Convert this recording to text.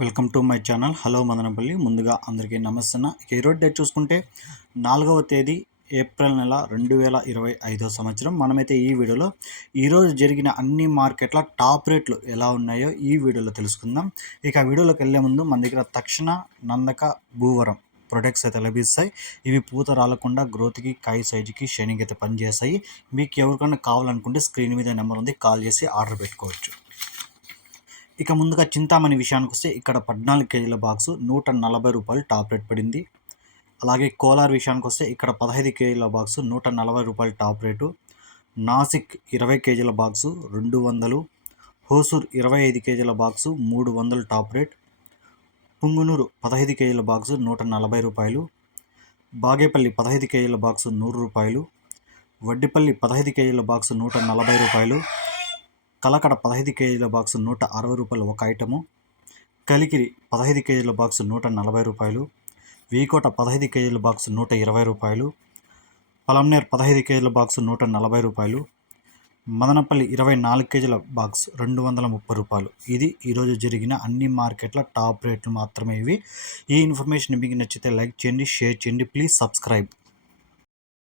Welcome to my channel. Hello Madanapalle. ముందుగా అందరికీ నమస్తే ఈరోజు డేట్ చూసుకుంటే నాలుగవ తేదీ ఏప్రిల్ నెల రెండు వేల ఇరవై ఐదో సంవత్సరం. మనమైతే ఈ వీడియోలో ఈరోజు జరిగిన అన్ని మార్కెట్ల టాప్ రేట్లు ఎలా ఉన్నాయో ఈ వీడియోలో తెలుసుకుందాం. ఇక వీడియోలోకి వెళ్ళే ముందు మన దగ్గర తక్షణ నందక భూవరం ప్రొడక్ట్స్ అయితే లభిస్తాయి. ఇవి పూత రాలకుండా గ్రోత్కి కాయ సైజుకి షైనింగ్ అయితే పనిచేస్తాయి. మీకు ఎవరికైనా కావాలనుకుంటే స్క్రీన్ మీద నెంబర్ ఉంది. కాల్ చేసి ఆర్డర్ పెట్టుకోవచ్చు. ఇక ముందుగా చింతామణి విషయానికి వస్తే ఇక్కడ పద్నాలుగు కేజీల బాక్సు నూట నలభై రూపాయలు టాప్ రేట్ పడింది. అలాగే కోలార్ విషయానికి వస్తే ఇక్కడ పదహైదు కేజీల బాక్సు నూట నలభై రూపాయలు టాప్ రేటు. నాసిక్ ఇరవై కేజీల బాక్సు రెండు వందలు. హోసూర్ ఇరవై ఐదు కేజీల బాక్సు మూడు వందలు టాప్ రేట్. పుంగునూరు పదహైదు కేజీల బాక్సు నూట నలభై రూపాయలు. బాగేపల్లి పదహైదు కేజీల బాక్సు నూరు రూపాయలు. వడ్డిపల్లి పదహైదు కేజీల బాక్సు నూట నలభై రూపాయలు. తలకడ పదహైదు కేజీల బాక్స్ నూట అరవై రూపాయలు ఒక ఐటము. కలికిరి పదహైదు కేజీల బాక్స్ నూట నలభై రూపాయలు. వీకోట పదహైదు కేజీల బాక్స్ నూట ఇరవై రూపాయలు. పలంనేర్ పదహైదు కేజీల బాక్స్ నూట నలభై రూపాయలు. మదనపల్లి ఇరవై నాలుగు కేజీల బాక్స్ రెండు వందల ముప్పై రూపాయలు. ఇది ఈరోజు జరిగిన అన్ని మార్కెట్ల టాప్ రేట్లు మాత్రమే ఇవి. ఈ ఇన్ఫర్మేషన్ మీకు నచ్చితే లైక్ చేయండి షేర్ చేయండి. Please subscribe.